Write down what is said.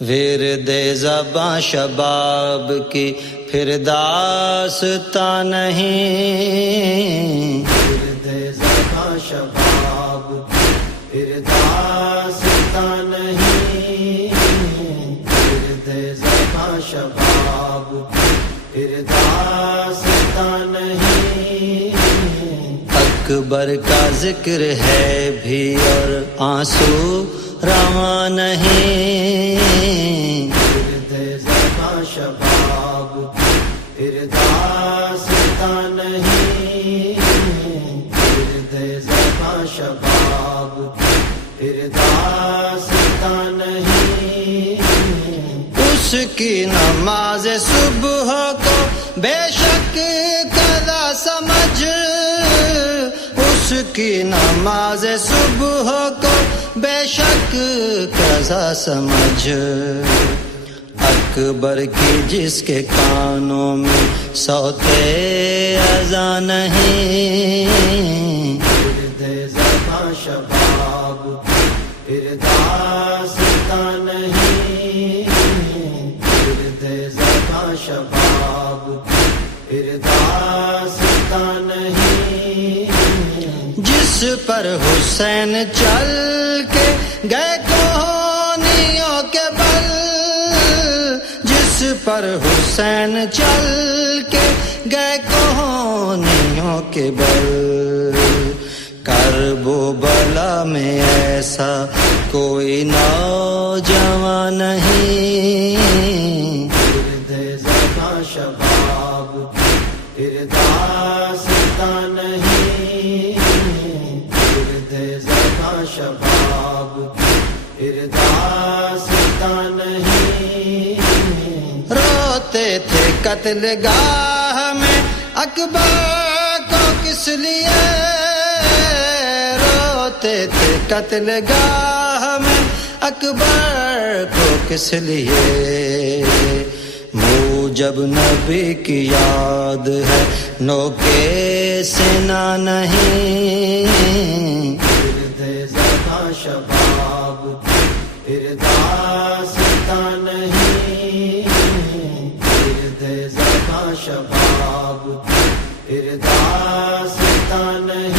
ورد زباں شباب کی پھر داستاں نہیں، ورد زباں شباب پھر داستاں نہیں، ورد زباں شباب پھر داستاں نہیں، اکبر کا ذکر ہے بھی اور آنسو رواں نہیں، ورد زباں شباب پھر داستاں نہیں، ورد زباں شباب پھر داستاں نہیں، اس کی نماز صبح کو بے شک قضا سمجھ، اس کی نماز صبح کو بے شک قضا سمجھ، اکبر کی جس کے کانوں میں صوتے اذان نہیں، ورد زباں شباب پھر داستاں نہیں، ورد زباں شباب پھر داستاں نہیں، جس پر حسین چل کے گئے کوہنیوں کے بل، جس پر حسین چل کے گئے کوہنیوں کے بل، کرب و بلا میں ایسا کوئی نوجوان نہیں، ورد زباں شباب پھر داستاں نہیں، ورد زباں شباب پھر داستاں نہیں، روتے تھے قتل گاہ میں اکبر کو کس لیے، روتے تھے قتل گاہ میں اکبر کو کس لیے، موجب نبی کی یاد ہے نو کے سنا نہیں، ورد زباں شباب پھر داستاں نہیں، ورد زباں شباب پھر داستاں نہیں۔